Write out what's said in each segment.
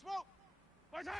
Smoke! My time!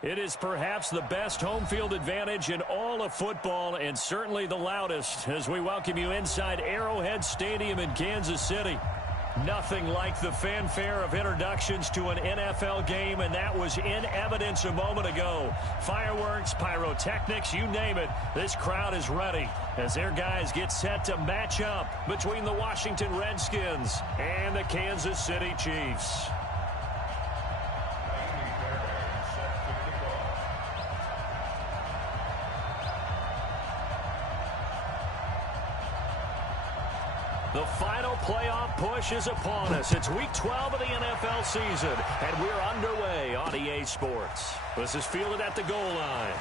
It is perhaps the best home field advantage in all of football and certainly the loudest as we welcome you inside Arrowhead Stadium in Kansas City. Nothing like the fanfare of introductions to an NFL game, and that was in evidence a moment ago. Fireworks, pyrotechnics, you name it, this crowd is ready as their guys get set to match up between the Washington Redskins and the Kansas City Chiefs. The final playoff push is upon us. It's week 12 of the NFL season, and we're underway on EA Sports. This is fielded at the goal line.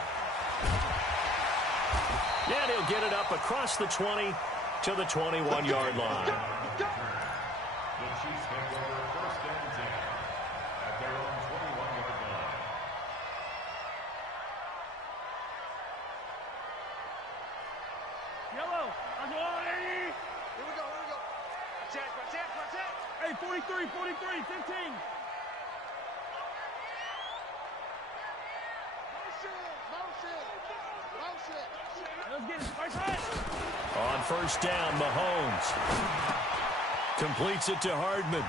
And he'll get it up across the 20 to the 21-yard line. The Chiefs take over first and 10 at their own 21-yard line. Yellow! I'm going, 80! Here we go. Watch it. Hey, 43, 15. Let's get it. Right side. On first down, Mahomes completes it to Hardman.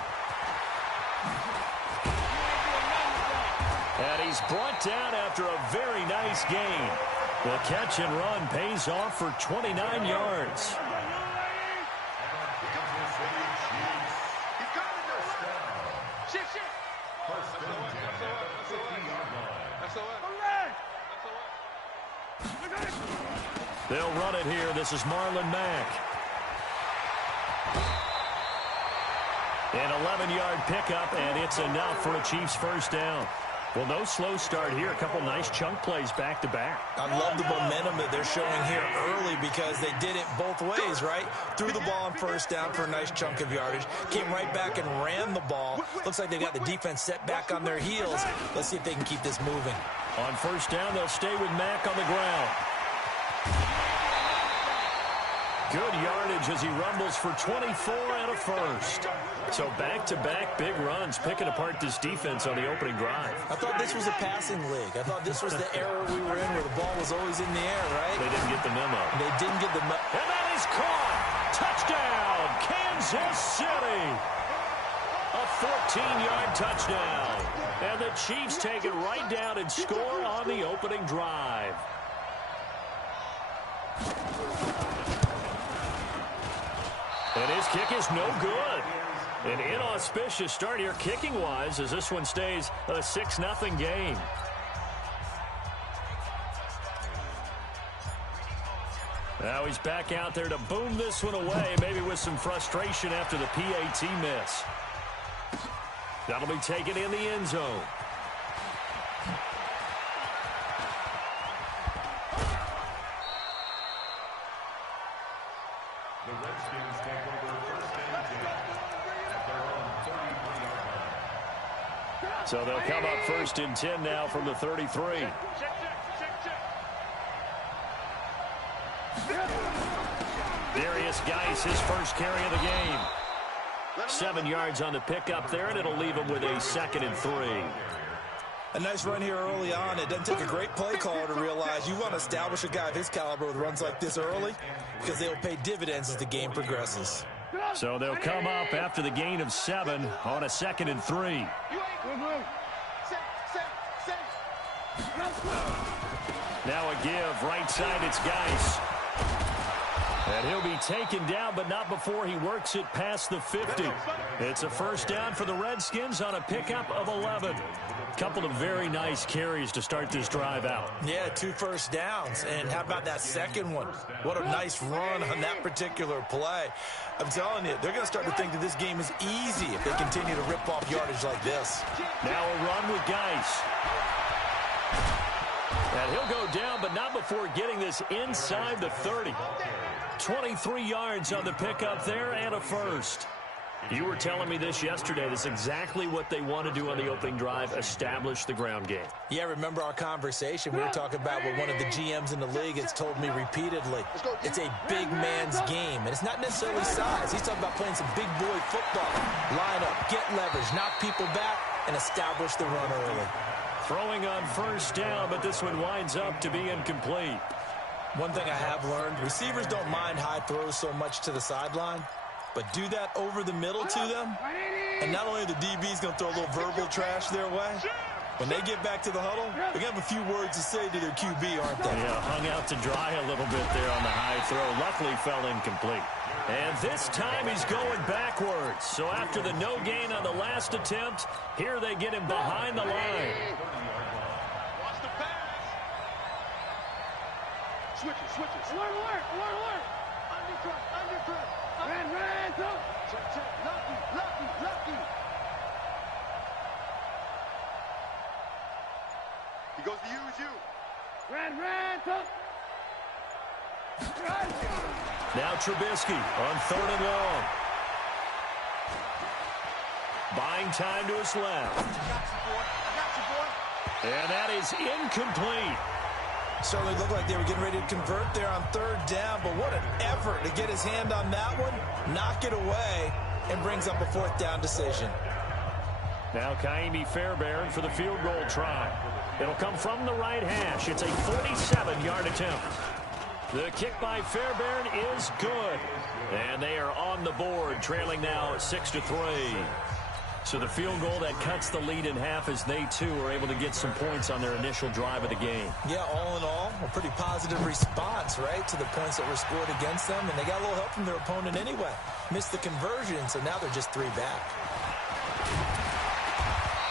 And he's brought down after a very nice gain. The catch and run pays off for 29 yards. They'll run it here. This is Marlon Mack. An 11-yard pickup, and it's enough for a Chiefs first down. Well, no slow start here. A couple nice chunk plays back-to-back. I love the momentum that they're showing here early because they did it both ways, right? Threw the ball on first down for a nice chunk of yardage. Came right back and ran the ball. Looks like they got the defense set back on their heels. Let's see if they can keep this moving. On first down, they'll stay with Mack on the ground. Good yardage as he rumbles for 24 and a first. So back-to-back big runs, picking apart this defense on the opening drive. I thought this was a passing league. I thought this was the era we were in where the ball was always in the air, right? They didn't get the memo. They didn't get the memo. And that is caught. Touchdown, Kansas City. A 14-yard touchdown. And the Chiefs take it right down and score on the opening drive. And his kick is no good. An inauspicious start here kicking-wise as this one stays a 6-0 game. Now he's back out there to boom this one away, maybe with some frustration after the PAT miss. That'll be taken in the end zone. The Redskins take over first and 10 at their own 33-yard line. So they'll come up 1st and 10 now from the 33. Darius Geis, his first carry of the game. 7 yards on the pickup there, and it'll leave him with a 2nd and 3. A nice run here early on. It doesn't take a great play caller to realize you want to establish a guy of his caliber with runs like this early because they'll pay dividends as the game progresses. So they'll come up after the gain of 7 on a 2nd and 3. Now a give, right side, it's Geis. And he'll be taken down, but not before he works it past the 50. It's a 1st down for the Redskins on a pickup of 11. Couple of very nice carries to start this drive out. Yeah, 2 first downs. And how about that second one? What a nice run on that particular play. I'm telling you, they're going to start to think that this game is easy if they continue to rip off yardage like this. Now a run with Geis. And he'll go down, but not before getting this inside the 30. 23 yards on the pickup there and a 1st. You were telling me this yesterday. This is exactly what they want to do on the opening drive, establish the ground game. Yeah, remember our conversation. We were talking about what one of the GMs in the league has told me repeatedly. It's a big man's game, and it's not necessarily size. He's talking about playing some big boy football. Line up, get leverage, knock people back, and establish the run early. Throwing on 1st down, but this one winds up to be incomplete. One thing I have learned, receivers don't mind high throws so much to the sideline, but do that over the middle to them, and not only are the DBs going to throw a little verbal trash their way, when they get back to the huddle, they're going to have a few words to say to their QB, aren't they? Yeah, hung out to dry a little bit there on the high throw. Luckily fell incomplete. And this time he's going backwards. So after the no gain on the last attempt, here they get him behind the line. Switches. Alert. Undercut. Ran. Check. Lucky. He goes to you. Ran. Now Trubisky on 3rd and long. Buying time to his left. I got you, boy. And that is incomplete. Certainly looked like they were getting ready to convert there on 3rd down, but what an effort to get his hand on that one, knock it away, and brings up a 4th down decision. Now Kaimi Fairbairn for the field goal try. It'll come from the right hash. It's a 47-yard attempt. The kick by Fairbairn is good. And they are on the board, trailing now 6-3. So the field goal that cuts the lead in half as they, too, are able to get some points on their initial drive of the game. Yeah, all in all, a pretty positive response, right, to the points that were scored against them. And they got a little help from their opponent anyway. Missed the conversion, so now they're just 3 back.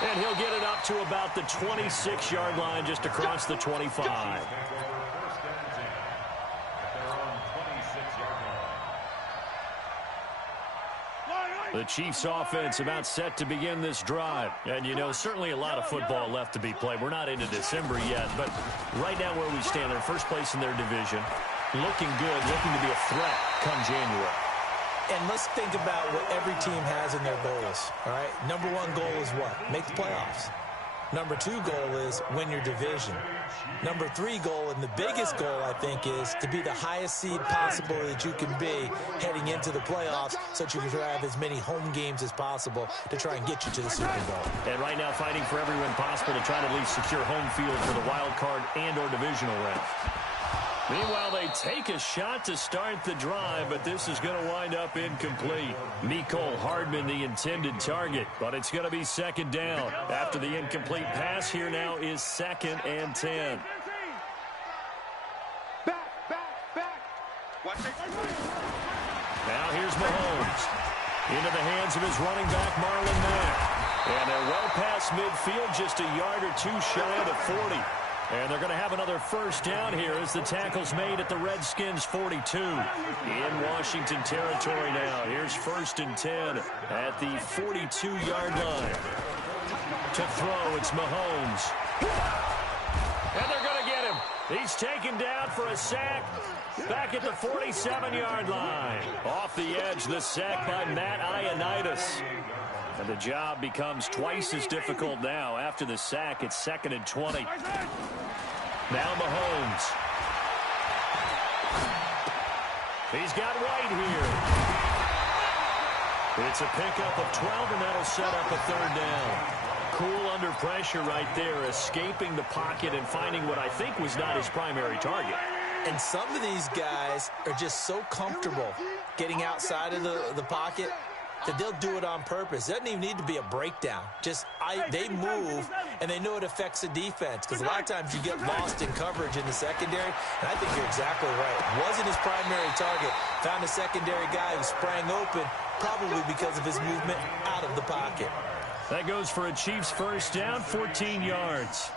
And he'll get it up to about the 26-yard line, just across the 25. The Chiefs offense about set to begin this drive. And, you know, certainly a lot of football left to be played. We're not into December yet, but right now where we stand, they're first place in their division. Looking good, looking to be a threat come January. And let's think about what every team has in their goals, all right? Number 1 goal is what? Make the playoffs. Number 2 goal is win your division. Number 3 goal, and the biggest goal, I think, is to be the highest seed possible that you can be heading into the playoffs so that you can have as many home games as possible to try and get you to the Super Bowl. And right now fighting for every win possible to try to at least secure home field for the wild card and or divisional round. Meanwhile, they take a shot to start the drive, but this is going to wind up incomplete. Mecole Hardman, the intended target, but it's going to be 2nd down. After the incomplete pass, here now is 2nd and 10. Back. Watch it. Now here's Mahomes. Into the hands of his running back, Marlon Mack. And they're well past midfield, just a yard or 2 shy of the 40. And they're going to have another 1st down here as the tackle's made at the Redskins' 42. In Washington territory now. Here's 1st and 10 at the 42-yard line. To throw, it's Mahomes. And they're going to get him. He's taken down for a sack back at the 47-yard line. Off the edge, the sack by Matt Ioannidis. And the job becomes twice as difficult now. After the sack, it's 2nd and 20. Now Mahomes. He's got White here. It's a pickup of 12, and that'll set up a 3rd down. Cool under pressure right there, escaping the pocket and finding what I think was not his primary target. And some of these guys are just so comfortable getting outside of the pocket that they'll do it on purpose. It doesn't even need to be a breakdown. They move, and they know it affects the defense, because a lot of times you get lost in coverage in the secondary, and I think you're exactly right. Wasn't his primary target. Found a secondary guy who sprang open, probably because of his movement out of the pocket. That goes for a Chiefs 1st down, 14 yards.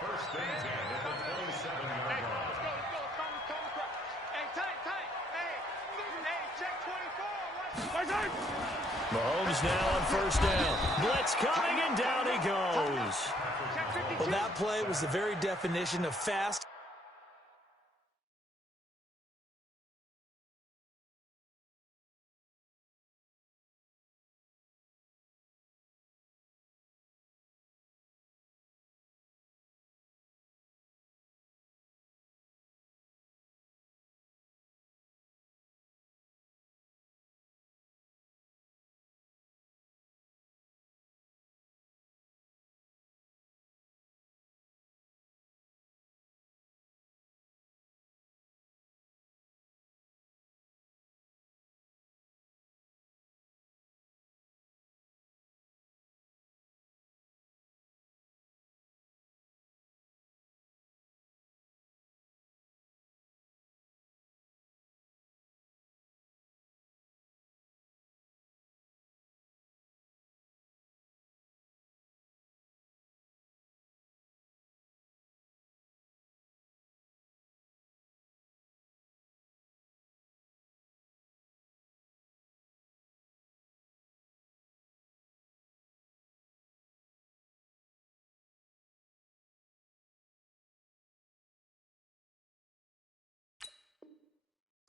First and 10 at the 27-yard line. Mahomes now on 1st down. Blitz coming, and down he goes. Well, that play was the very definition of fast.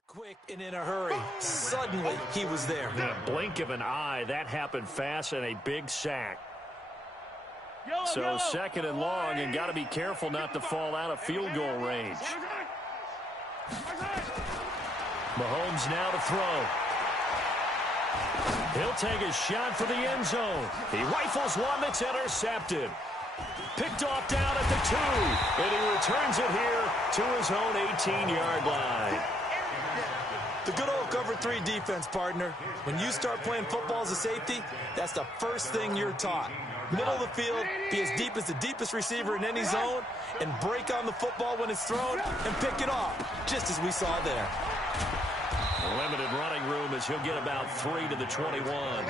Quick and in a hurry. Suddenly, he was there. In a blink of an eye, that happened fast, and a big sack. So 2nd and long, and got to be careful not to fall out of field goal range. Mahomes now to throw. He'll take a shot for the end zone. He rifles one that's intercepted. Picked off down at the 2, and he returns it here to his own 18-yard line. The good old cover 3 defense, partner. When you start playing football as a safety, that's the first thing you're taught. Middle of the field, be as deep as the deepest receiver in any zone, and break on the football when it's thrown and pick it off, just as we saw there. Limited running room as he'll get about 3 to the 21.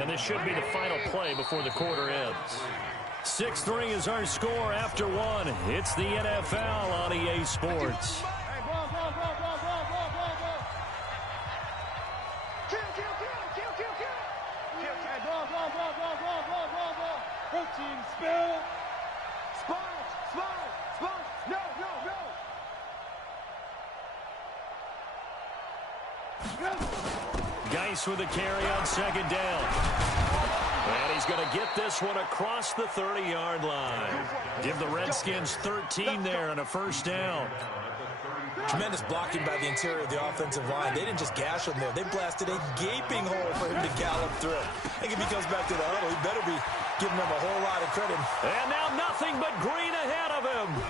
And this should be the final play before the quarter ends. 6-3 is our score after 1. It's the NFL on EA Sports. Geis with a carry on 2nd down. And he's going to get this one across the 30-yard line. Give the Redskins 13 there and a 1st down. Tremendous blocking by the interior of the offensive line. They didn't just gash him there. They blasted a gaping hole for him to gallop through. I think if he comes back to the huddle, he better be giving them a whole lot of credit. And now nothing but green ahead of him.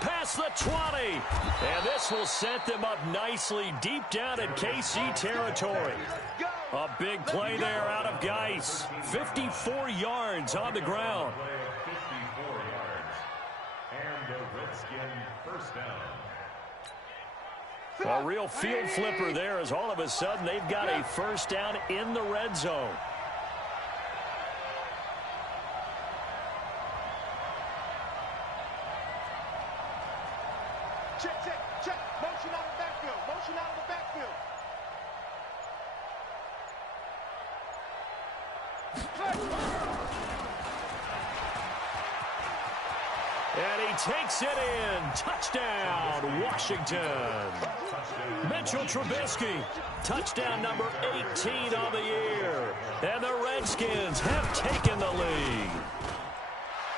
Past the 20. And this will set them up nicely deep down in KC territory. A big play there out of Geis. 54 yards on the ground. 54 yards. And the Redskin 1st down. A real field flipper there, as all of a sudden they've got a 1st down in the red zone. Check. Motion out of the backfield. Motion out of the backfield. And he takes it in. Touchdown, Washington. Mitchell Trubisky, touchdown number 18 on the year. And the Redskins have taken the lead.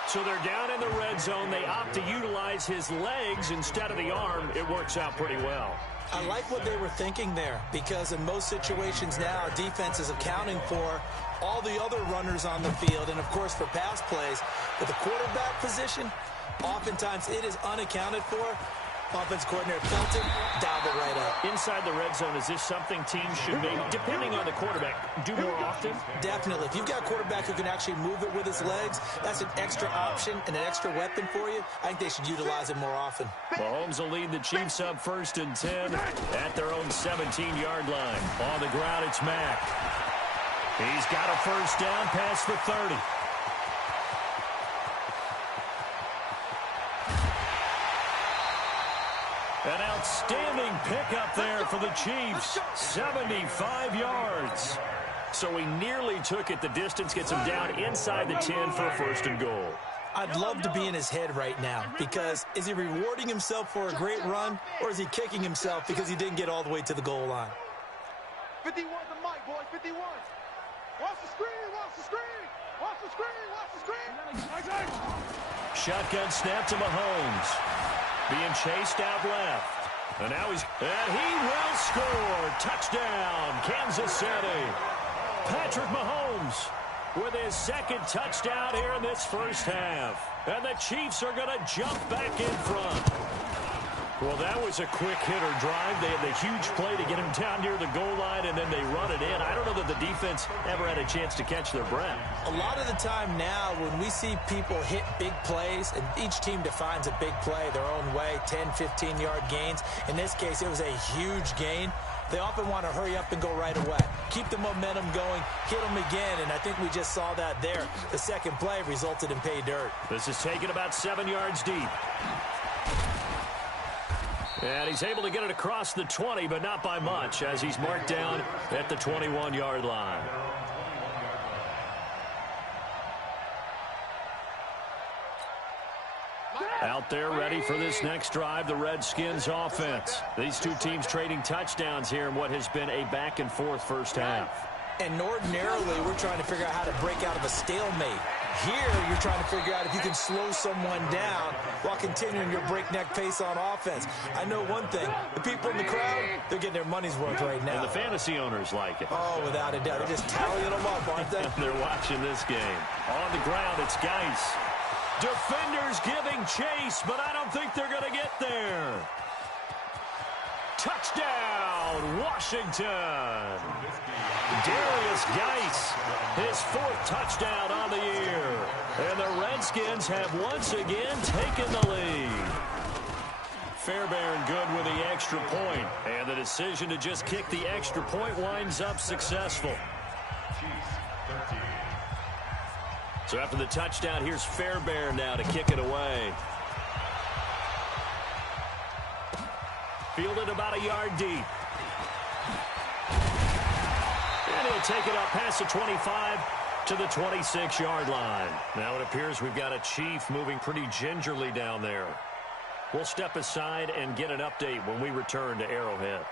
So they're down in the red zone. They opt to utilize his legs instead of the arm. It works out pretty well. I like what they were thinking there, because in most situations now, defense is accounting for all the other runners on the field, and, of course, for pass plays. But the quarterback position, oftentimes it is unaccounted for. Offense coordinator felt it, dialed it right up. Inside the red zone, is this something teams should maybe, depending on the quarterback, do more often? Definitely. If you've got a quarterback who can actually move it with his legs, that's an extra option and an extra weapon for you. I think they should utilize it more often. Mahomes will lead the Chiefs up 1st and 10 at their own 17-yard line. On the ground, it's Mack. He's got a first down past the 30. An outstanding pickup there for the Chiefs. 75 yards. So he nearly took it the distance, gets him down inside the 10 for a 1st and goal. I'd love to be in his head right now, because is he rewarding himself for a great run, or is he kicking himself because he didn't get all the way to the goal line? 51 the mic, boy, 51. Watch the screen, watch the screen. Watch the screen, watch the screen. Shotgun snap to Mahomes. Being chased out left. And now he will score. Touchdown, Kansas City. Patrick Mahomes with his 2nd touchdown here in this first half. And the Chiefs are going to jump back in front. Well, that was a quick hitter drive. They had the huge play to get him down near the goal line, and then they run it in. I don't know that the defense ever had a chance to catch their breath. A lot of the time now, when we see people hit big plays, and each team defines a big play their own way, 10, 15-yard gains. In this case, it was a huge gain. They often want to hurry up and go right away. Keep the momentum going, hit them again, and I think we just saw that there. The second play resulted in pay dirt. This is taken about 7 yards deep. And he's able to get it across the 20, but not by much, as he's marked down at the 21-yard line. Out there ready for this next drive, the Redskins offense. These two teams trading touchdowns here in what has been a back-and-forth first half. And ordinarily, we're trying to figure out how to break out of a stalemate. Here, you're trying to figure out if you can slow someone down while continuing your breakneck pace on offense. I know one thing. The people in the crowd, they're getting their money's worth right now. And the fantasy owners like it. Oh, without a doubt. They're just tallying them up, aren't they? They're watching this game. On the ground, it's Geis. Defenders giving chase, but I don't think they're going to get there. Touchdown, Washington. Darius Geis, his 4th touchdown on the year. And the Redskins have once again taken the lead. Fairbairn good with the extra point. And the decision to just kick the extra point winds up successful. So after the touchdown, here's Fairbairn now to kick it away. Fielded about a yard deep. And he'll take it up past the 25 to the 26-yard line. Now it appears we've got a Chief moving pretty gingerly down there. We'll step aside and get an update when we return to Arrowhead.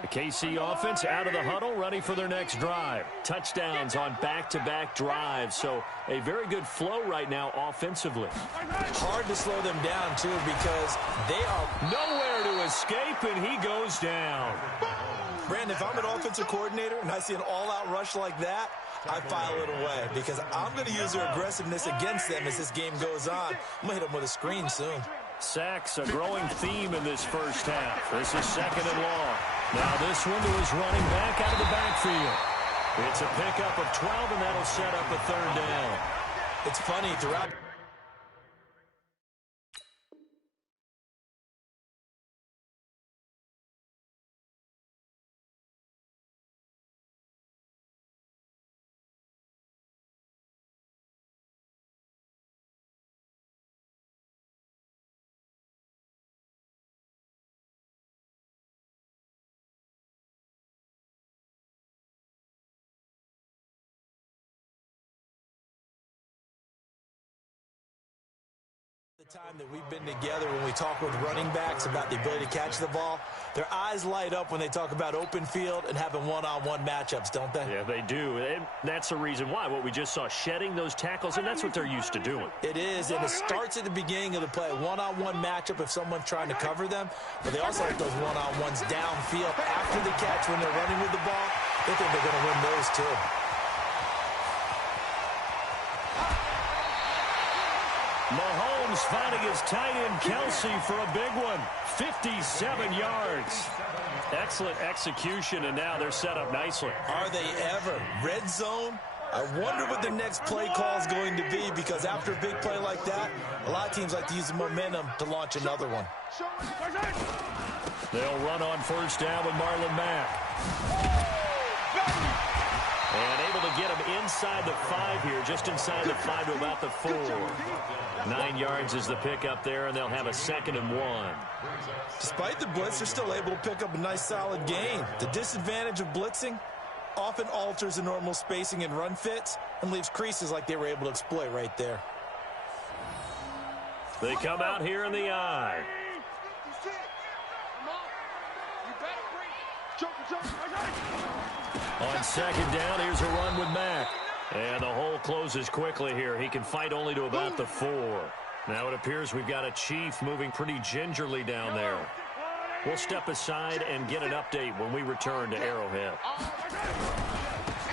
The KC offense out of the huddle, ready for their next drive. Touchdowns on back-to-back drives, so a very good flow right now offensively. Hard to slow them down, too, because they are nowhere to escape, and he goes down. Brandon, if I'm an offensive coordinator and I see an all-out rush like that, I file it away, because I'm going to use their aggressiveness against them as this game goes on. I'm going to hit them with a screen soon. Sacks, a growing theme in this first half. This is 2nd and long. Now this one to his running back out of the backfield. It's a pickup of 12, and that'll set up a 3rd down. It's funny, throughout time that we've been together, when we talk with running backs about the ability to catch the ball, their eyes light up when they talk about open field and having one-on-one matchups, don't they? Yeah, they do. And that's the reason why. What we just saw, shedding those tackles, and that's what they're used to doing. It is, and it starts at the beginning of the play. One-on-one matchup if someone's trying to cover them, but they also have those one-on-ones downfield after the catch when they're running with the ball. They think they're going to win those too. Mahomes finding his tight end Kelsey for a big one. 57 yards. Excellent execution, and now they're set up nicely. Are they ever? Red zone? I wonder what the next play call is going to be, because after a big play like that, a lot of teams like to use the momentum to launch another one. They'll run on first down with Marlon Mack. And able to get him inside the 5 here, just inside the 5 to about the 4. 9 yards is the pickup there, and they'll have a 2nd and 1. Despite the blitz, they're still able to pick up a nice solid gain. The disadvantage of blitzing often alters the normal spacing and run fits and leaves creases like they were able to exploit right there. They come out here in the eye. On 2nd down, here's a run with Mack. And the hole closes quickly here. He can fight only to about the 4. Now it appears we've got a Chief moving pretty gingerly down there. We'll step aside and get an update when we return to Arrowhead.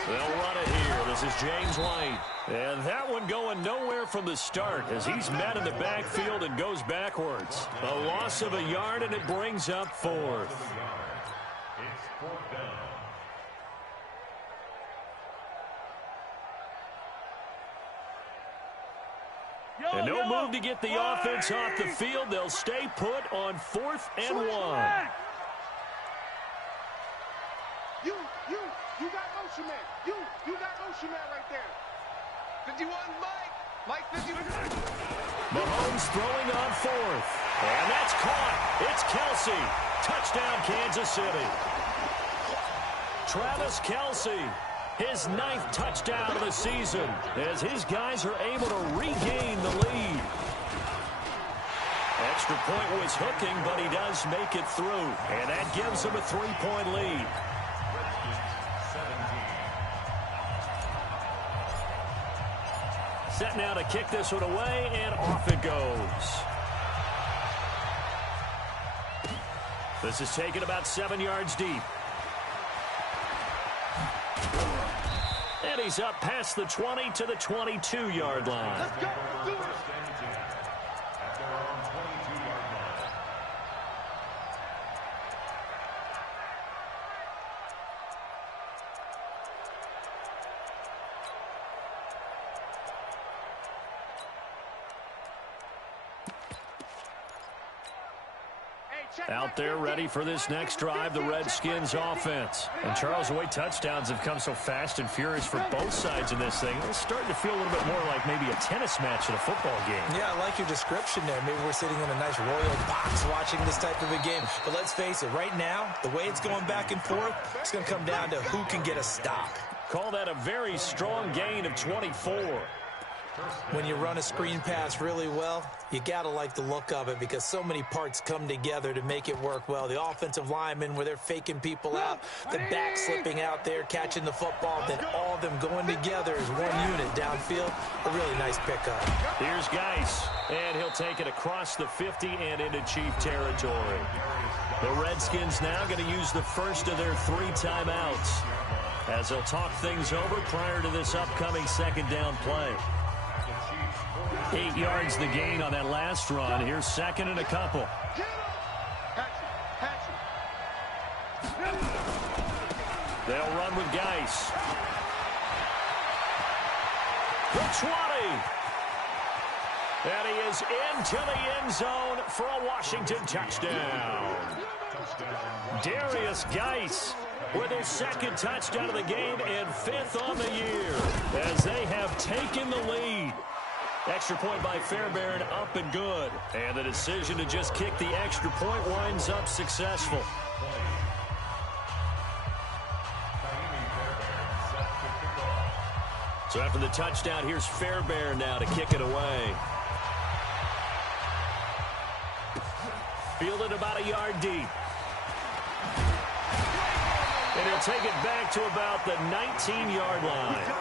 They'll run it here. This is James White. And that one going nowhere from the start as he's met in the backfield and goes backwards. A loss of a yard, and it brings up 4th. It's 4th down. And no move to get the offense off the field. They'll stay put on 4th and 1. You got motion man. You got motion man right there. 51, Mike 51. Mahomes throwing on 4th. And that's caught. It's Kelsey. Touchdown, Kansas City. Travis Kelsey. His 9th touchdown of the season as his guys are able to regain the lead. Extra point was hooking, but he does make it through. And that gives him a 3-point lead. Set now to kick this one away, and off it goes. This is taken about 7 yards deep. And he's up past the 20 to the 22-yard line. Let's go. Do it. At their own 22-yard line. Out there ready for this next drive, the Redskins offense. And Charles, the way touchdowns have come so fast and furious for both sides in this thing, it's starting to feel a little bit more like maybe a tennis match at a football game. Yeah, I like your description there. Maybe we're sitting in a nice royal box watching this type of a game. But let's face it, right now, the way it's going back and forth, it's going to come down to who can get a stop. Call that a very strong gain of 24. When you run a screen pass really well, you got to like the look of it because so many parts come together to make it work well. The offensive linemen where they're faking people out, the back slipping out there, catching the football, then all of them going together as one unit downfield. A really nice pickup. Here's Geis, and he'll take it across the 50 and into Chief territory. The Redskins now going to use the first of their 3 timeouts as they'll talk things over prior to this upcoming 2nd down play. 8 yards the gain on that last run. Here's 2nd and a couple. They'll run with Geis. The 20. And he is into the end zone for a Washington touchdown. Darius Geis with his 2nd touchdown of the game and 5th on the year as they have taken the lead. Extra point by Fairbairn, up and good. And the decision to just kick the extra point winds up successful. So after the touchdown, here's Fairbairn now to kick it away. Fielded about a yard deep. And he'll take it back to about the 19-yard line.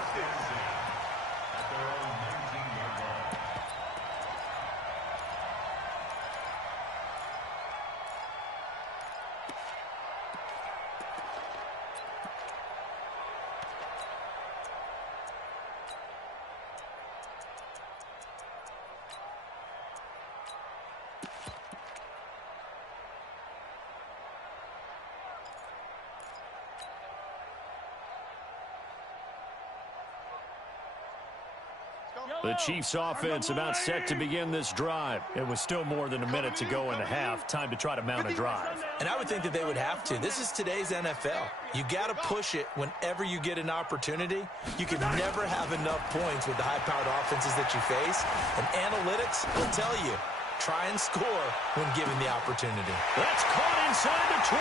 The Chiefs offense about set to begin this drive. It was still more than a minute to go in the half. Time to try to mount a drive. And I would think that they would have to. This is today's NFL. You got to push it whenever you get an opportunity. You can never have enough points with the high-powered offenses that you face. And analytics will tell you, try and score when given the opportunity. That's caught inside the 20.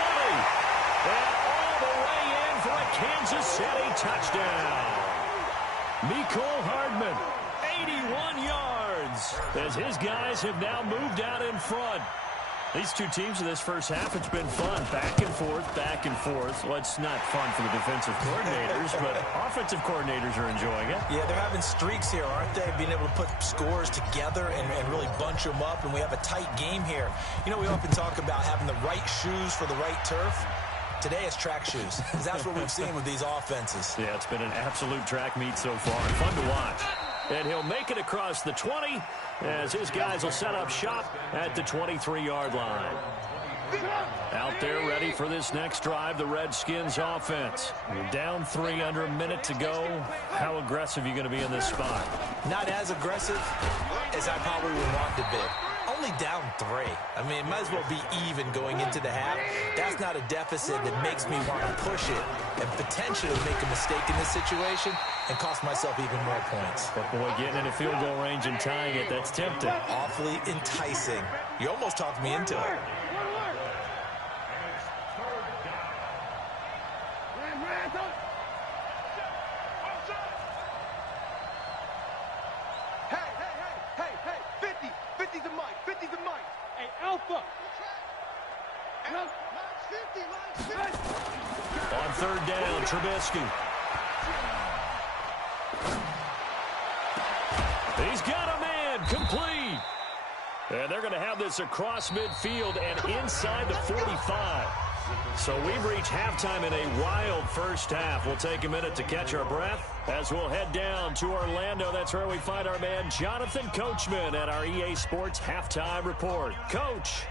And all the way in for a Kansas City touchdown. Mecole Hardman, 81 yards, as his guys have now moved out in front. These two teams in this first half, it's been fun. Back and forth, back and forth. Well, it's not fun for the defensive coordinators, but offensive coordinators are enjoying it. Yeah, they're having streaks here, aren't they? Being able to put scores together and really bunch them up, and we have a tight game here. You know, we often talk about having the right shoes for the right turf. Today it's track shoes. That's what we've seen with these offenses. Yeah, it's been an absolute track meet so far. Fun to watch. And he'll make it across the 20 as his guys will set up shop at the 23-yard line. Out there ready for this next drive, the Redskins offense. Down 3 under a minute to go. How aggressive are you going to be in this spot? Not as aggressive as I probably would want to be. Only down 3. I mean, it might as well be even going into the half. That's not a deficit that makes me want to push it and potentially make a mistake in this situation and cost myself even more points. But boy, getting in a field goal range and tying it, that's tempting. Awfully enticing. You almost talked me into it. On third down, Trubisky. He's got a man, complete. And they're going to have this across midfield and inside the 45. So we've reached halftime in a wild first half. We'll take a minute to catch our breath as we'll head down to Orlando. That's where we find our man Jonathan Coachman at our EA Sports Halftime Report. Coach.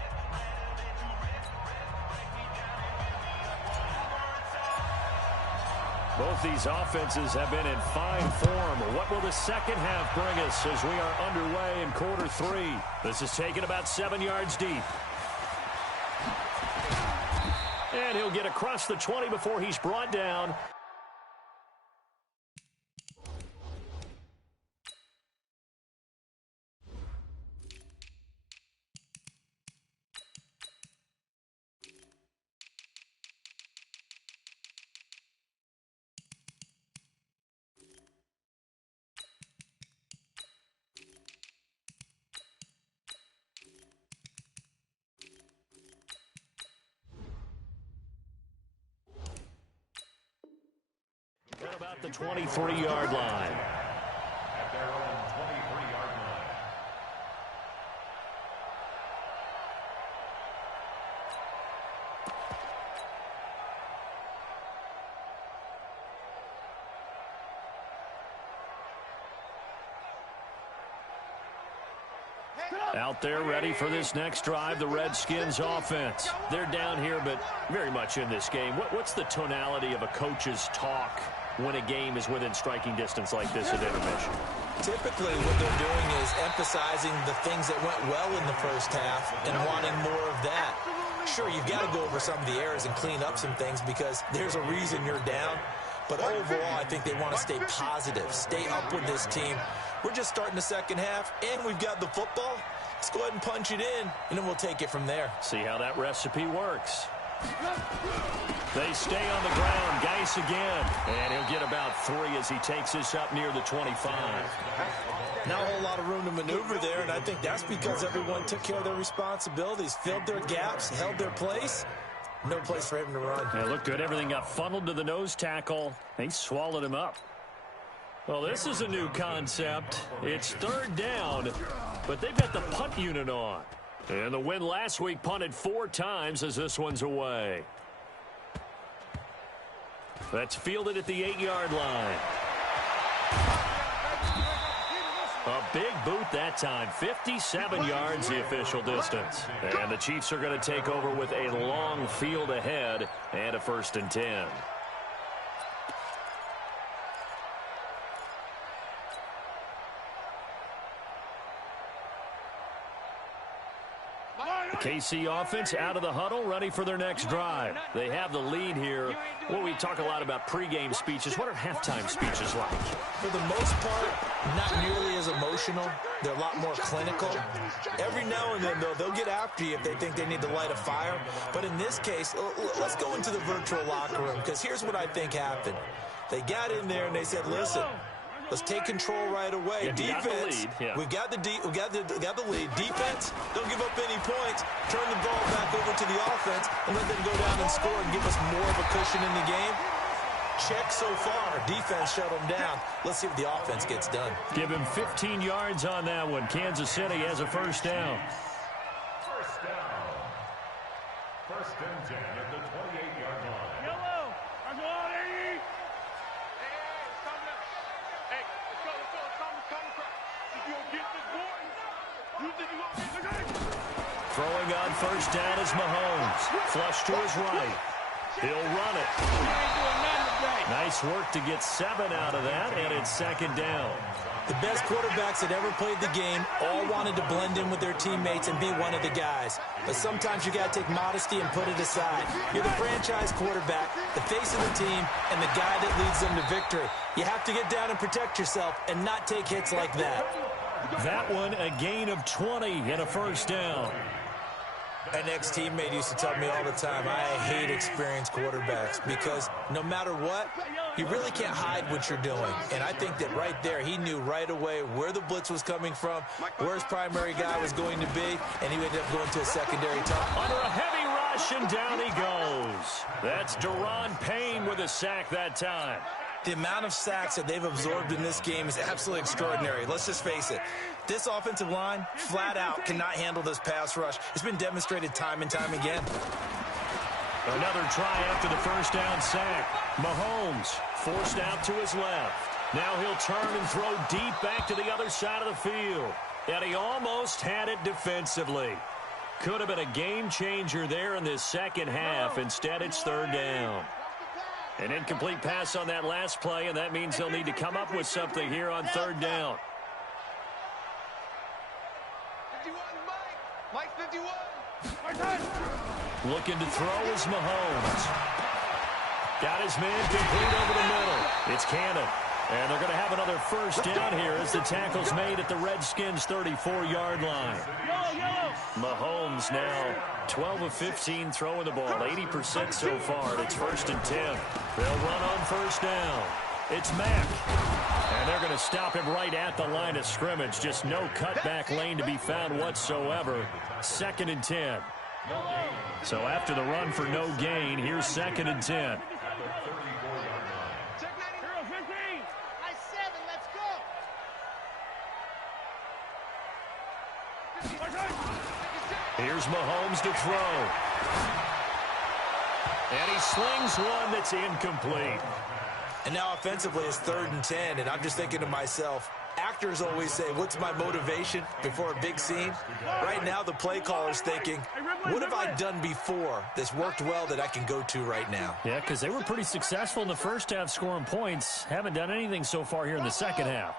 Both these offenses have been in fine form. What will the second half bring us as we are underway in quarter 3? This is taken about 7 yards deep. And he'll get across the 20 before he's brought down. About the 23-yard line. At their own 23-yard line. Out there ready for this next drive, the Redskins offense. They're down here, but very much in this game. What's the tonality of a coach's talk when a game is within striking distance like this at intermission? Typically what they're doing is emphasizing the things that went well in the first half and wanting more of that. Sure, you've got to go over some of the errors and clean up some things because there's a reason you're down. But overall, I think they want to stay positive, stay up with this team. We're just starting the second half, and we've got the football. Let's go ahead and punch it in, and then we'll take it from there. See how that recipe works. They stay on the ground. Geis again. And he'll get about 3 as he takes this up near the 25. Not a whole lot of room to maneuver there, and I think that's because everyone took care of their responsibilities, filled their gaps, held their place. No place for him to run. Yeah, looked good. Everything got funneled to the nose tackle. They swallowed him up. Well, this is a new concept. It's 3rd down, but they've got the punt unit on. And the win last week punted 4 times as this one's away. That's fielded at the 8-yard line. A big boot that time. 57 yards the official distance. And the Chiefs are going to take over with a long field ahead and a 1st and 10. KC offense out of the huddle, ready for their next drive. They have the lead here. Well, we talk a lot about pregame speeches. What are halftime speeches like? For the most part, not nearly as emotional. They're a lot more clinical. Every now and then, though, they'll get after you if they think they need to light a fire. But in this case, let's go into the virtual locker room, because here's what I think happened. They got in there and they said, listen, let's take control right away. Yeah, Defense, we've got the lead. Defense, don't give up any points. Turn the ball back over to the offense and let them go down and score and give us more of a cushion in the game. Check so far. Defense shut them down. Let's see what the offense gets done. Give him 15 yards on that one. Kansas City has a 1st down. First down. 1st and 10 at the 28-yard line. Yellow. That's all they need. Hey, let's go. It's time to crack. If you don't get this boy, you think you're going to get the game? Throwing on 1st down is Mahomes. Flush to his right. He'll run it. Nice work to get 7 out of that, and it's 2nd down. The best quarterbacks that ever played the game all wanted to blend in with their teammates and be one of the guys. But sometimes you got to take modesty and put it aside. You're the franchise quarterback, the face of the team, and the guy that leads them to victory. You have to get down and protect yourself and not take hits like that. That one, a gain of 20 and a 1st down. An ex-teammate used to tell me all the time, I hate experienced quarterbacks because no matter what, you really can't hide what you're doing. And I think that right there, he knew right away where the blitz was coming from, where his primary guy was going to be, and he ended up going to a secondary top. Under a heavy rush, and down he goes. That's Daron Payne with a sack that time. The amount of sacks that they've absorbed in this game is absolutely extraordinary. Let's just face it. This offensive line, flat out, cannot handle this pass rush. It's been demonstrated time and time again. Another try after the 1st down sack. Mahomes forced out to his left. Now he'll turn and throw deep back to the other side of the field. And he almost had it defensively. Could have been a game changer there in this 2nd half. Instead, it's 3rd down. An incomplete pass on that last play, and that means they'll need to come up with something here on 3rd down. 51, Mike 51. Looking to throw is Mahomes. Got his man complete over the middle. It's Cannon. And they're going to have another 1st down here as the tackle's made at the Redskins' 34-yard line. Mahomes now 12 of 15 throwing the ball, 80% so far. And it's 1st and 10. They'll run on 1st down. It's Mack. And they're going to him right at the line of scrimmage. Just no cutback lane to be found whatsoever. 2nd and 10. So after the run for no gain, here's 2nd and 10. Here's Mahomes to throw. And he slings one that's incomplete. And now offensively it's 3rd and 10, and I'm just thinking to myself, actors always say, what's my motivation before a big scene? Right now the play caller's thinking, what have I done before that's worked well that I can go to right now? Yeah, because they were pretty successful in the 1st half scoring points. Haven't done anything so far here in the 2nd half.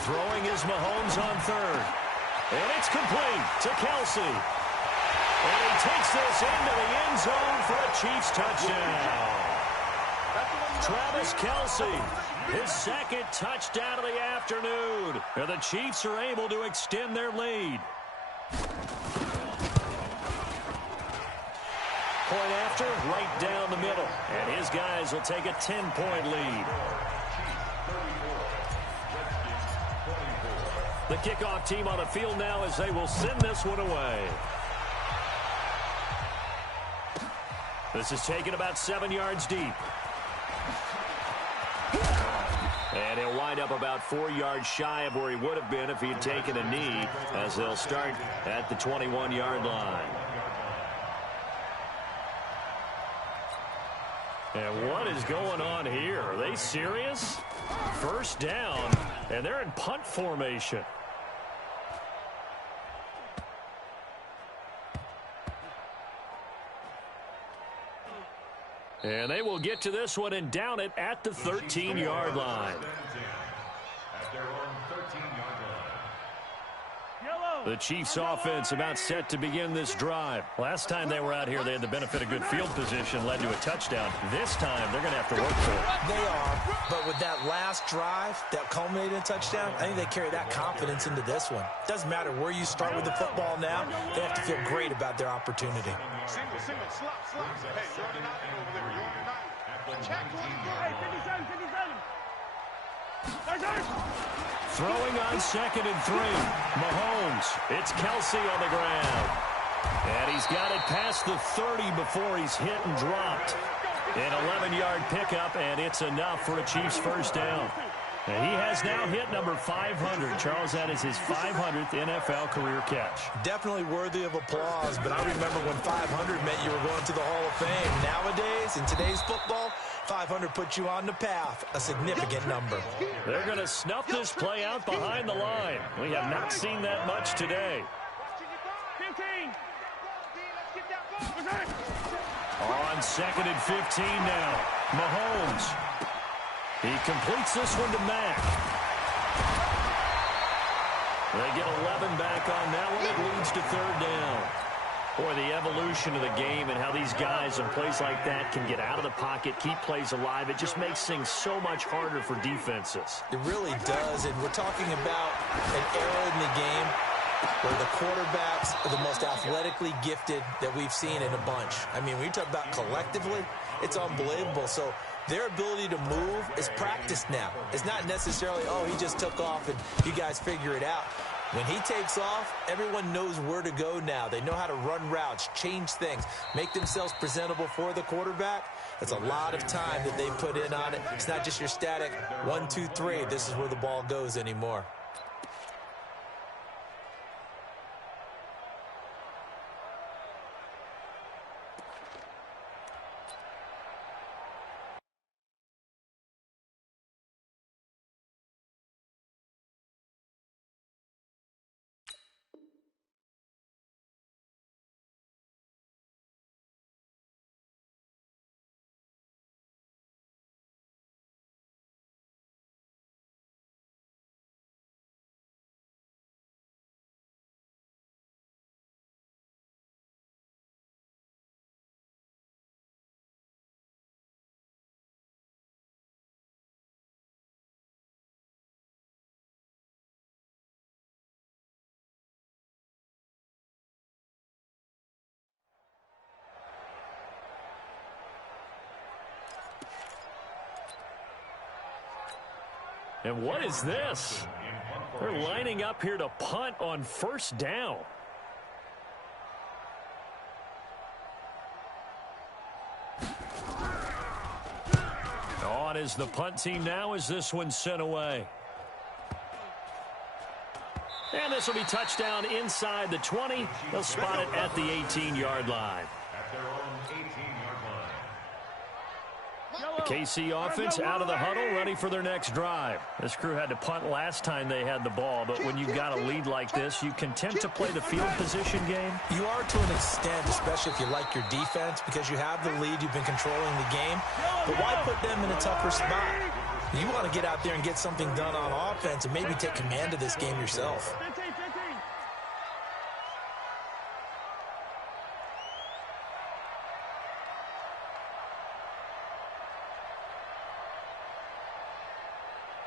Throwing is Mahomes on 3rd. And it's complete to Kelsey. And he takes this into the end zone for a Chiefs touchdown. Travis Kelce, his second touchdown of the afternoon. And the Chiefs are able to extend their lead. Point after, right down the middle. And his guys will take a 10-point lead. The kickoff team on the field now as they will send this one away. This is taken about 7 yards deep. And he'll wind up about 4 yards shy of where he would have been if he had taken a knee, as they'll start at the 21-yard line. And what is going on here? Are they serious? First down, and they're in punt formation. And they will get to this one and down it at the 13-yard line. At their own 13-yard line. The Chiefs offense about set to begin this drive. Last time they were out here, they had the benefit of good field position, led to a touchdown. This time, they're going to have to work for it. They are, but with that last drive that culminated in a touchdown, I think they carry that confidence into this one. Doesn't matter where you start with the football now, they have to feel great about their opportunity. Single, slop. Hey, you're on the 9 over there. You're on the 9. Check 20. Hey, 57. Throwing on 2nd and 3. Mahomes. It's Kelce on the ground. And he's got it past the 30 before he's hit and dropped. An 11-yard pickup, and it's enough for a Chiefs first down. And he has now hit number 500. Charles, that is his 500th NFL career catch. Definitely worthy of applause, but I remember when 500 meant you were going to the Hall of Fame. Nowadays, in today's football, 500 puts you on the path, a significant number. They're going to snuff this play out behind the line. We have not seen that much today. 15. On 2nd and 15 now. Mahomes. He completes this one to Mack. They get 11 back on that one. It leads to 3rd down. Boy, the evolution of the game and how these guys in plays like that can get out of the pocket, keep plays alive, it just makes things so much harder for defenses. It really does, and we're talking about an era in the game where the quarterbacks are the most athletically gifted that we've seen in a bunch. I mean, when you talk about collectively, it's unbelievable. So their ability to move is practiced now. It's not necessarily, oh, he just took off and you guys figure it out. When he takes off, everyone knows where to go now. They know how to run routes, change things, make themselves presentable for the quarterback. That's a lot of time that they put in on it. It's not just your static 1, 2, 3. This is where the ball goes anymore. And what is this? They're lining up here to punt on 1st down. On is the punt team now as this one's sent away. And this will be touchdown inside the 20. They'll spot it at the 18-yard line. At their own 18-yard line. KC offense out of the huddle, ready for their next drive. This crew had to punt last time they had the ball, but when you've got a lead like this, you can tend to play the field position game. You are to an extent, especially if you like your defense, because you have the lead, you've been controlling the game. But why put them in a tougher spot? You want to get out there and get something done on offense and maybe take command of this game yourself.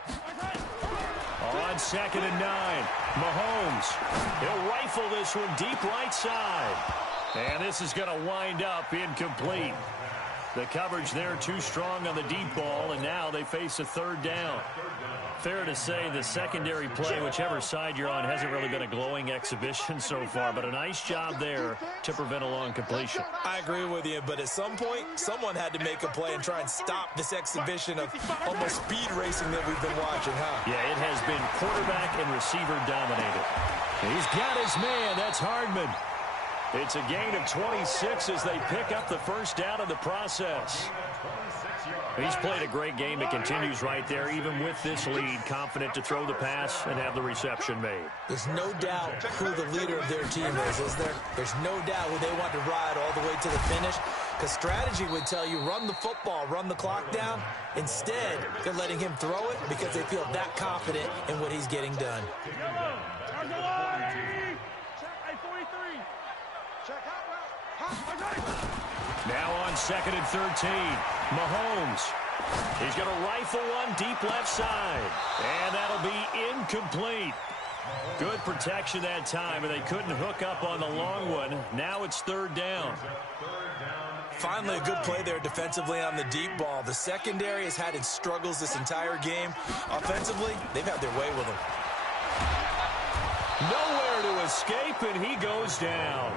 On 2nd and 9, Mahomes. He'll rifle this one deep right side. And this is going to wind up incomplete. The coverage there too strong on the deep ball, and now they face a 3rd down. Fair to say the secondary play, whichever side you're on, hasn't really been a glowing exhibition so far, but a nice job there to prevent a long completion. I agree with you, but at some point, someone had to make a play and try and stop this exhibition of almost speed racing that we've been watching, huh? Yeah, it has been quarterback and receiver dominated. He's got his man. That's Hardman. It's a gain of 26 as they pick up the 1st down in the process. He's played a great game. It continues right there, even with this lead, confident to throw the pass and have the reception made. There's no doubt who the leader of their team is there? There's no doubt who they want to ride all the way to the finish, because strategy would tell you run the football, run the clock down. Instead, they're letting him throw it because they feel that confident in what he's getting done. Now on 2nd and 13, Mahomes. He's going to rifle one deep left side, and that'll be incomplete. Good protection that time, and they couldn't hook up on the long one. Now it's 3rd down. Finally, a good play there defensively on the deep ball. The secondary has had its struggles this entire game. Offensively, they've had their way with him. Nowhere to escape, and he goes down.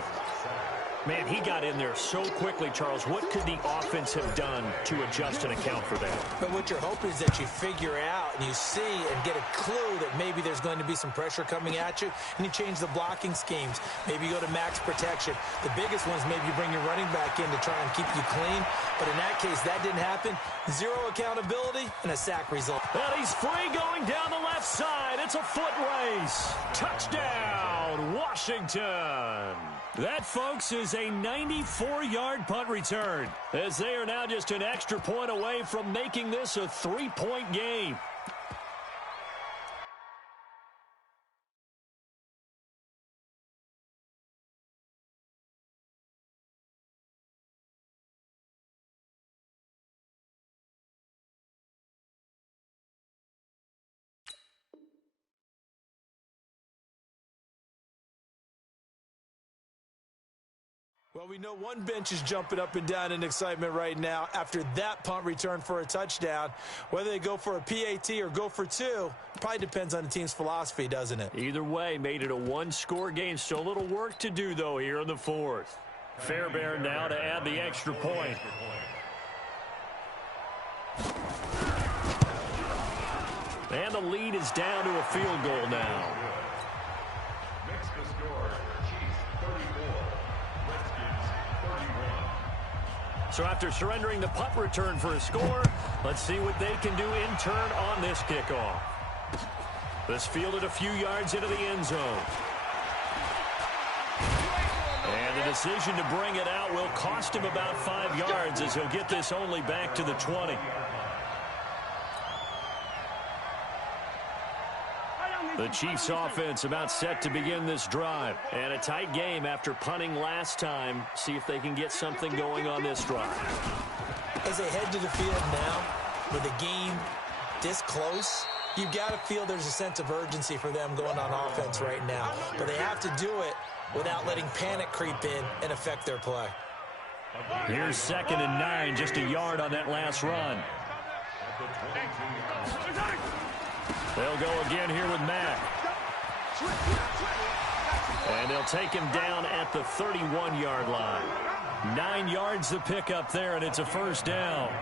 Man, he got in there so quickly, Charles. What could the offense have done to adjust and account for that? But what you're hoping is that you figure out and you see and get a clue that maybe there's going to be some pressure coming at you, and you change the blocking schemes. Maybe you go to max protection. The biggest one's maybe you bring your running back in to try and keep you clean. But in that case, that didn't happen. Zero accountability and a sack result. And he's free going down the left side. It's a foot race. Touchdown, Washington. That, folks, is a 94-yard punt return, as they are now just an extra point away from making this a 3-point game. Well, we know one bench is jumping up and down in excitement right now after that punt return for a touchdown. Whether they go for a PAT or go for 2, probably depends on the team's philosophy, doesn't it? Either way, made it a 1-score game. Still a little work to do, though, here in the 4th. Fairbairn now to add the extra point. And the lead is down to a field goal now. Next to score, Chiefs 34, Redskins 31. So after surrendering the punt return for a score, let's see what they can do in turn on this kickoff. This fielded a few yards into the end zone. And the decision to bring it out will cost him about 5 yards, as he'll get this only back to the 20. The Chiefs offense about set to begin this drive. And a tight game after punting last time. See if they can get something going on this drive. As they head to the field now, with the game this close, you've got to feel there's a sense of urgency for them going on offense right now. But they have to do it without letting panic creep in and affect their play. Here's 2nd and 9, just a yard on that last run. They'll go again here with Mack. And they'll take him down at the 31-yard line. 9 yards to pick up there, and it's a 1st down.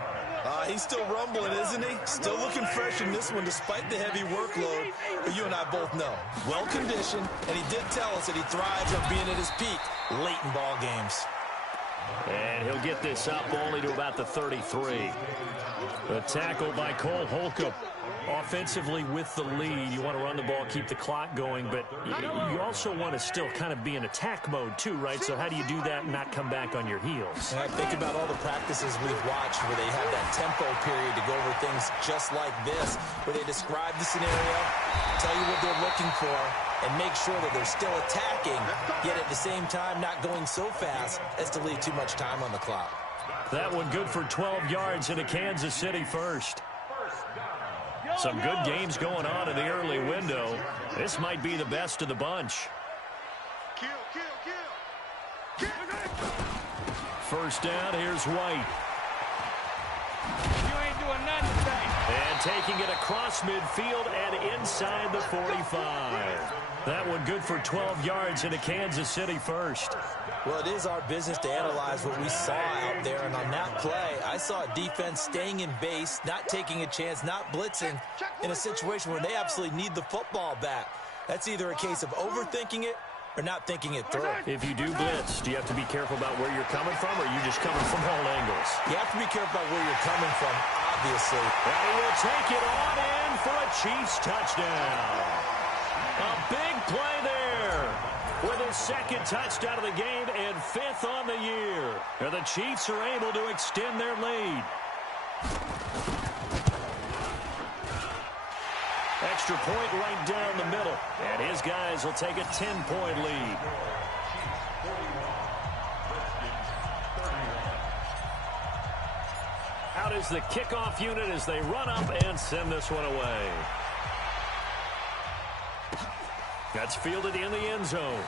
He's still rumbling, isn't he? Still looking fresh in this one despite the heavy workload. But you and I both know, well-conditioned, and he did tell us that he thrives on being at his peak late in ball games. And he'll get this up only to about the 33. The tackle by Cole Holcomb. Offensively with the lead, you want to run the ball, keep the clock going, but you also want to still kind of be in attack mode too, right? So how do you do that and not come back on your heels? And I think about all the practices we've watched where they have that tempo period to go over things just like this, where they describe the scenario, tell you what they're looking for, and make sure that they're still attacking, yet at the same time not going so fast as to leave too much time on the clock. That one good for 12 yards into Kansas City first. Some good games going on in the early window. This might be the best of the bunch. Kill, kill, kill. First down, here's White. You ain't doing nothing today. And taking it across midfield and inside the 45. That one good for 12 yards into Kansas City first. Well, it is our business to analyze what we saw out there, and on that play, I saw a defense staying in base, not taking a chance, not blitzing, in a situation where they absolutely need the football back. That's either a case of overthinking it or not thinking it through. If you do blitz, do you have to be careful about where you're coming from, or are you just coming from all angles? You have to be careful about where you're coming from, obviously. And he will take it on in for a Chiefs touchdown. A big play there with his second touchdown of the game and 5th on the year. And the Chiefs are able to extend their lead. Extra point right down the middle. And his guys will take a 10-point lead. Out is the kickoff unit as they run up and send this one away. That's fielded in the end zone.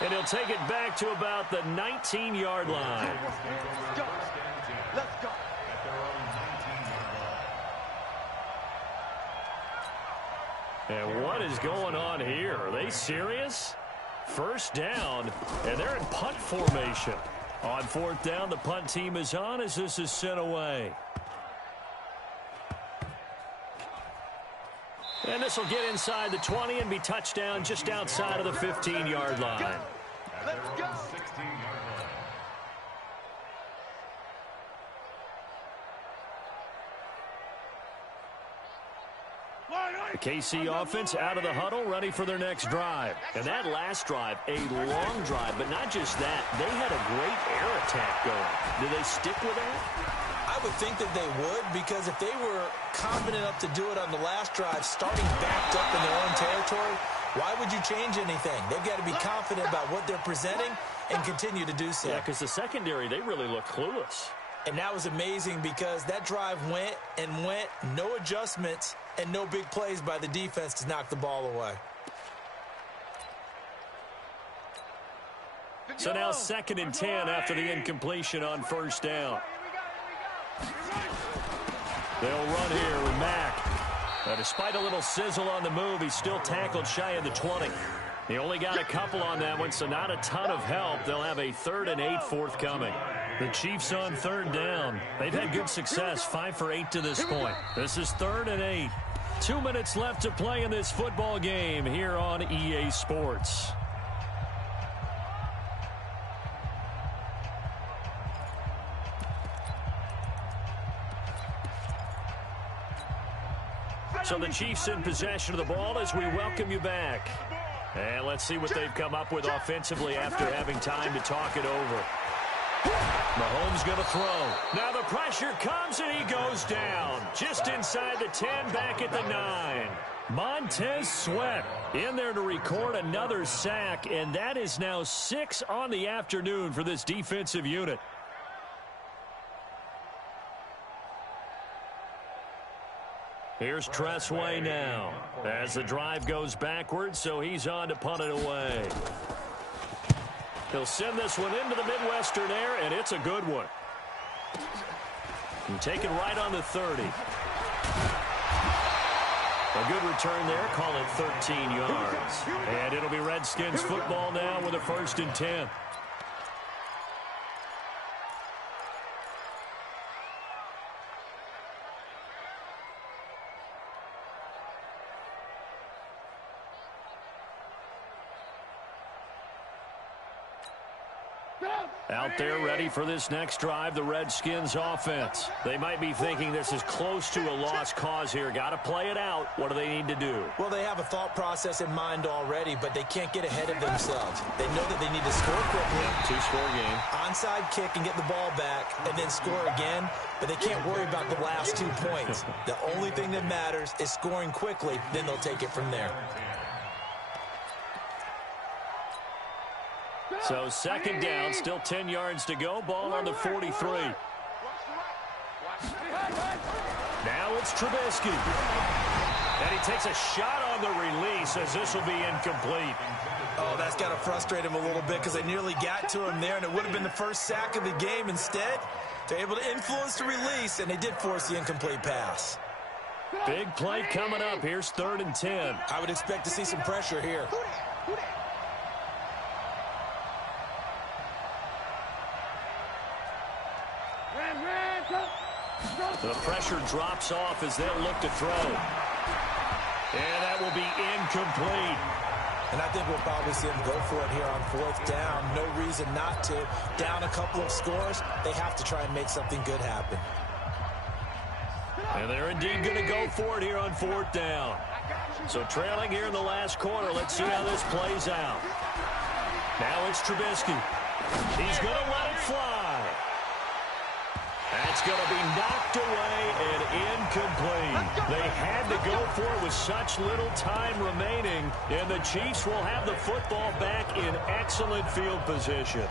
And he'll take it back to about the 19-yard line. Let's go. Let's go. And what is going on here? Are they serious? First down, and they're in punt formation. On 4th down, the punt team is on as this is sent away. And this will get inside the 20 and be touchdown just outside of the 15-yard line. Let's go. The KC offense out of the huddle, ready for their next drive. And that last drive, a long drive, but not just that. They had a great air attack going. Do they stick with that? I would think that they would, because if they were confident enough to do it on the last drive, starting backed up in their own territory, why would you change anything? They've got to be confident about what they're presenting and continue to do so. Yeah, because the secondary, they really look clueless. And that was amazing because that drive went and went, no adjustments, and no big plays by the defense to knock the ball away. So now 2nd and 10 after the incompletion on first down. They'll run here with Mack. Despite a little sizzle on the move, he's still tackled shy of the 20. He only got a couple on that one, so not a ton of help. They'll have a 3rd and 8 forthcoming. The Chiefs on 3rd down. They've had good success, 5 for 8 to this point. This is 3rd and 8. 2 minutes left to play in this football game here on EA Sports. So the Chiefs in possession of the ball as we welcome you back. And let's see what they've come up with offensively after having time to talk it over. Mahomes going to throw. Now the pressure comes and he goes down. Just inside the 10, back at the 9. Montez Sweat in there to record another sack, and that is now 6 on the afternoon for this defensive unit. Here's Tressway now as the drive goes backwards, so he's on to punt it away. He'll send this one into the Midwestern air, and it's a good one. And take it right on the 30. A good return there, call it 13 yards. And it'll be Redskins football now with a 1st and 10. Out there ready for this next drive, the Redskins offense. They might be thinking this is close to a lost cause here. Got to play it out. What do they need to do? Well, they have a thought process in mind already, but they can't get ahead of themselves. They know that they need to score quickly. Yeah, 2-score game. Onside kick and get the ball back and then score again, but they can't worry about the last 2 points. The only thing that matters is scoring quickly, then they'll take it from there. So 2nd down, still 10 yards to go. Ball on the 43. it's Trubisky. And he takes a shot on the release as this will be incomplete. Oh, that's got to frustrate him a little bit because they nearly got to him there, and it would have been the first sack of the game. Instead, they're able to influence the release, and they did force the incomplete pass. Big play coming up. Here's 3rd and 10. I would expect to see some pressure here. The pressure drops off as they'll look to throw. And that will be incomplete. And I think we'll probably see them go for it here on 4th down. No reason not to. Down a couple of scores, they have to try and make something good happen. And they're indeed going to go for it here on 4th down. So trailing here in the last quarter, let's see how this plays out. Now it's Trubisky. He's going to let it fly. That's going to be knocked away and incomplete. They had to go for it with such little time remaining, and the Chiefs will have the football back in excellent field position.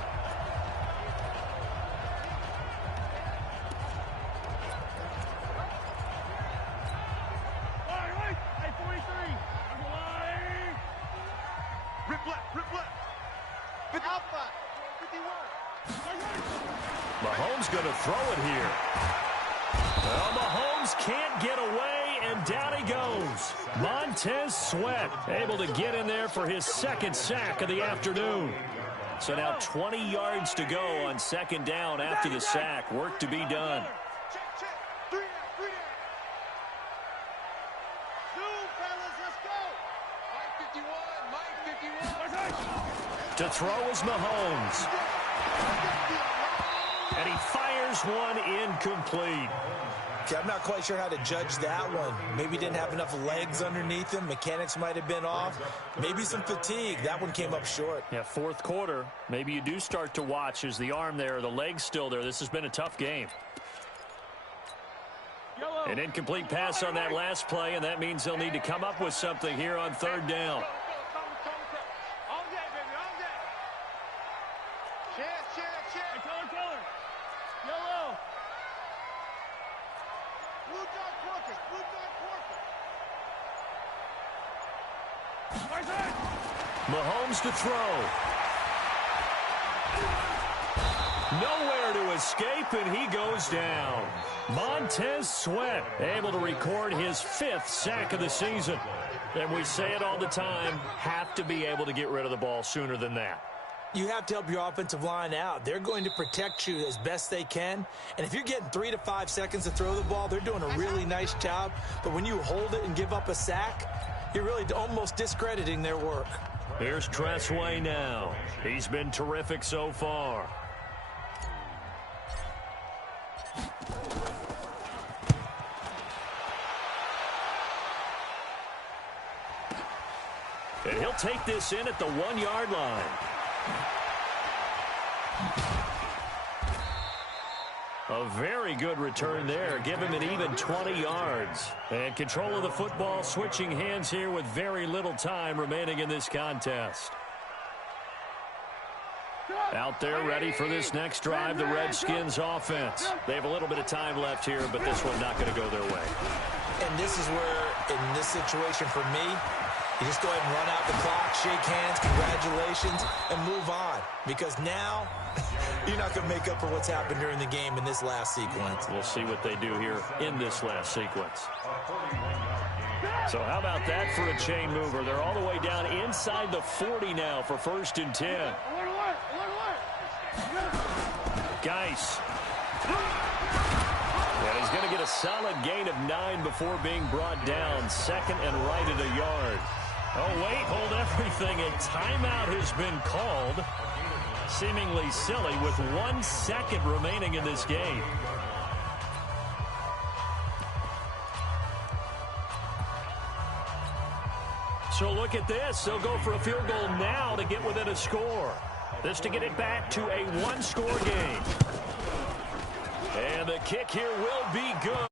Mahomes going to throw it here. Well, Mahomes can't get away, and down he goes. Montez Sweat able to get in there for his 2nd sack of the afternoon. So now 20 yards to go on 2nd down after the sack. Work to be done. To throw is Mahomes. And he fires one incomplete. Okay, I'm not quite sure how to judge that one. Maybe didn't have enough legs underneath him. Mechanics might have been off. Maybe some fatigue. That one came up short. Yeah, 4th quarter. Maybe you do start to watch. Is the arm there, the leg's still there? This has been a tough game. An incomplete pass on that last play, and that means they'll need to come up with something here on 3rd down. Mahomes to throw. Nowhere to escape, and he goes down. Montez Sweat able to record his 5th sack of the season. And we say it all the time, have to be able to get rid of the ball sooner than that. You have to help your offensive line out. They're going to protect you as best they can. And if you're getting 3 to 5 seconds to throw the ball, they're doing a really nice job. But when you hold it and give up a sack, you're really almost discrediting their work. Here's Tressway now. He's been terrific so far. And he'll take this in at the 1-yard line. A very good return there. Give him an even 20 yards. And control of the football switching hands here with very little time remaining in this contest. Out there ready for this next drive, the Redskins offense. They have a little bit of time left here, but this one not going to go their way. And this is where, in this situation for me, you just go ahead and run out the clock, shake hands, congratulations, and move on. Because now, you're not going to make up for what's happened during the game in this last sequence. We'll see what they do here in this last sequence. So how about that for a chain mover? They're all the way down inside the 40 now for 1st and 10. Geis. And he's going to get a solid gain of 9 before being brought down. 2nd and right at a yard. Oh, wait, hold everything. A timeout has been called. Seemingly silly with 1 second remaining in this game. So look at this. They'll go for a field goal now to get within a score. This to get it back to a 1-score game. And the kick here will be good.